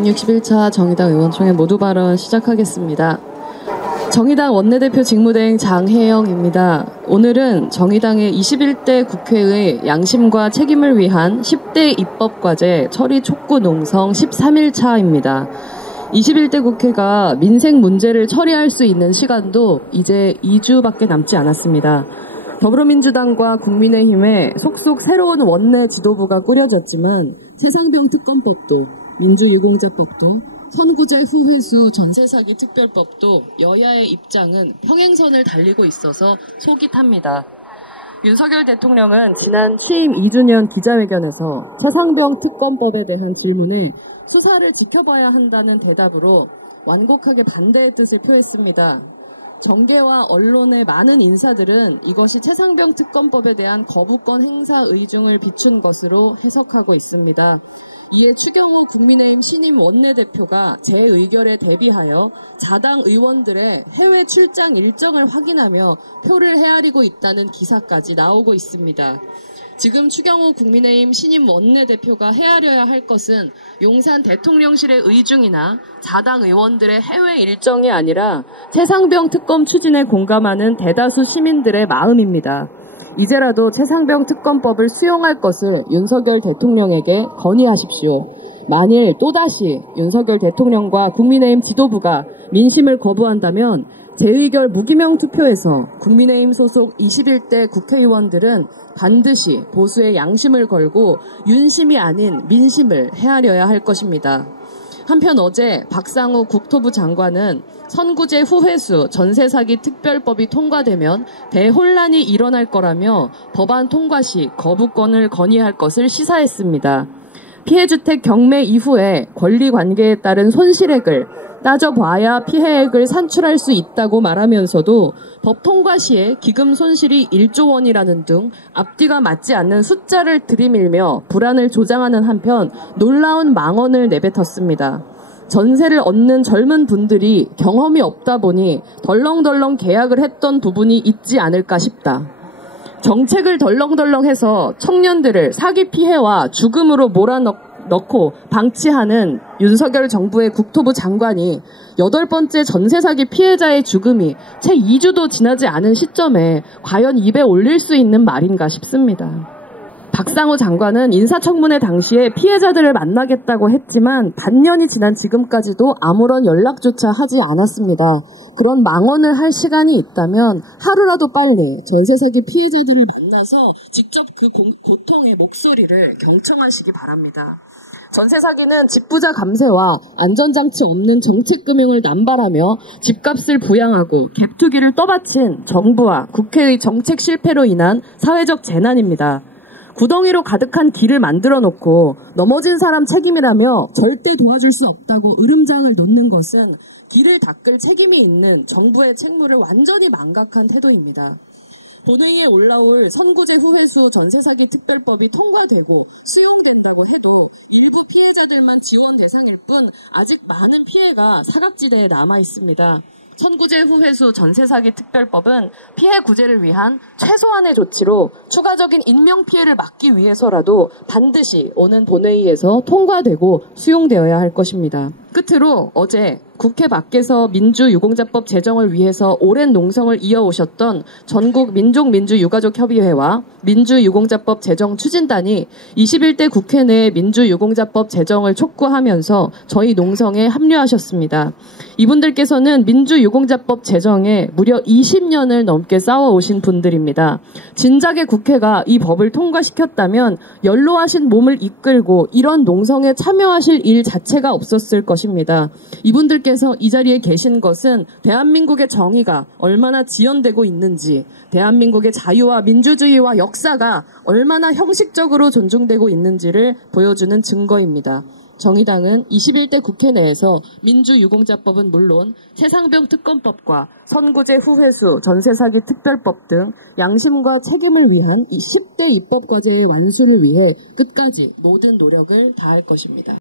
161차 정의당 의원총회 모두 발언 시작하겠습니다. 정의당 원내대표 직무대행 장혜영입니다. 오늘은 정의당의 21대 국회의 양심과 책임을 위한 10대 입법과제 처리 촉구 농성 13일차입니다. 21대 국회가 민생 문제를 처리할 수 있는 시간도 이제 2주밖에 남지 않았습니다. 더불어민주당과 국민의힘에 속속 새로운 원내 지도부가 꾸려졌지만 최상병 특검법도 민주유공자법도 선구제 후회수 전세사기 특별법도 여야의 입장은 평행선을 달리고 있어서 속이 탑니다. 윤석열 대통령은 지난 취임 2주년 기자회견에서 최상병 특검법에 대한 질문에 수사를 지켜봐야 한다는 대답으로 완곡하게 반대의 뜻을 표했습니다. 정계와 언론의 많은 인사들은 이것이 최상병 특검법에 대한 거부권 행사 의중을 비춘 것으로 해석하고 있습니다. 이에 추경호 국민의힘 신임 원내대표가 재의결에 대비하여 자당 의원들의 해외 출장 일정을 확인하며 표를 헤아리고 있다는 기사까지 나오고 있습니다. 지금 추경호 국민의힘 신임 원내대표가 헤아려야 할 것은 용산 대통령실의 의중이나 자당 의원들의 해외 일정이 아니라 최상병 특검 추진에 공감하는 대다수 시민들의 마음입니다. 이제라도 최상병 특검법을 수용할 것을 윤석열 대통령에게 건의하십시오. 만일 또다시 윤석열 대통령과 국민의힘 지도부가 민심을 거부한다면 재의결 무기명 투표에서 국민의힘 소속 21대 국회의원들은 반드시 보수의 양심을 걸고 윤심이 아닌 민심을 헤아려야 할 것입니다. 한편 어제 박상우 국토부 장관은 선구제 후회수 전세사기 특별법이 통과되면 대혼란이 일어날 거라며 법안 통과 시 거부권을 건의할 것을 시사했습니다. 피해주택 경매 이후에 권리관계에 따른 손실액을 따져봐야 피해액을 산출할 수 있다고 말하면서도 법 통과 시에 기금 손실이 1조 원이라는 등 앞뒤가 맞지 않는 숫자를 들이밀며 불안을 조장하는 한편 놀라운 망언을 내뱉었습니다. 전세를 얻는 젊은 분들이 경험이 없다 보니 덜렁덜렁 계약을 했던 부분이 있지 않을까 싶다. 정책을 덜렁덜렁해서 청년들을 사기 피해와 죽음으로 몰아넣고 방치하는 윤석열 정부의 국토부 장관이 8번째 전세사기 피해자의 죽음이 채 2주도 지나지 않은 시점에 과연 입에 올릴 수 있는 말인가 싶습니다. 박상우 장관은 인사청문회 당시에 피해자들을 만나겠다고 했지만 반년이 지난 지금까지도 아무런 연락조차 하지 않았습니다. 그런 망언을 할 시간이 있다면 하루라도 빨리 전세사기 피해자들을 만나서 직접 그 고통의 목소리를 경청하시기 바랍니다. 전세사기는 집부자 감세와 안전장치 없는 정책금융을 남발하며 집값을 부양하고 갭투기를 떠받친 정부와 국회의 정책 실패로 인한 사회적 재난입니다. 구덩이로 가득한 길을 만들어 놓고 넘어진 사람 책임이라며 절대 도와줄 수 없다고 으름장을 놓는 것은 길을 닦을 책임이 있는 정부의 책무를 완전히 망각한 태도입니다. 본회의에 올라올 선구제 후회수 전세사기 특별법이 통과되고 수용된다고 해도 일부 피해자들만 지원 대상일 뿐 아직 많은 피해가 사각지대에 남아 있습니다. 선구제 후회수 전세사기 특별법은 피해 구제를 위한 최소한의 조치로 추가적인 인명피해를 막기 위해서라도 반드시 오는 본회의에서 통과되고 수용되어야 할 것입니다. 끝으로 어제 국회 밖에서 민주유공자법 제정을 위해서 오랜 농성을 이어오셨던 전국 민족민주유가족협의회와 민주유공자법 제정 추진단이 21대 국회 내 민주유공자법 제정을 촉구하면서 저희 농성에 합류하셨습니다. 이분들께서는 민주유공자법 제정에 무려 20년을 넘게 싸워오신 분들입니다. 진작에 국회가 이 법을 통과시켰다면 연로하신 몸을 이끌고 이런 농성에 참여하실 일 자체가 없었을 것입니다. 이분들께서 이 자리에 계신 것은 대한민국의 정의가 얼마나 지연되고 있는지, 대한민국의 자유와 민주주의와 역사가 얼마나 형식적으로 존중되고 있는지를 보여주는 증거입니다. 정의당은 21대 국회 내에서 민주유공자법은 물론 최상병 특검법과 선구제 후회수 전세사기 특별법 등 양심과 책임을 위한 이 10대 입법과제의 완수를 위해 끝까지 모든 노력을 다할 것입니다.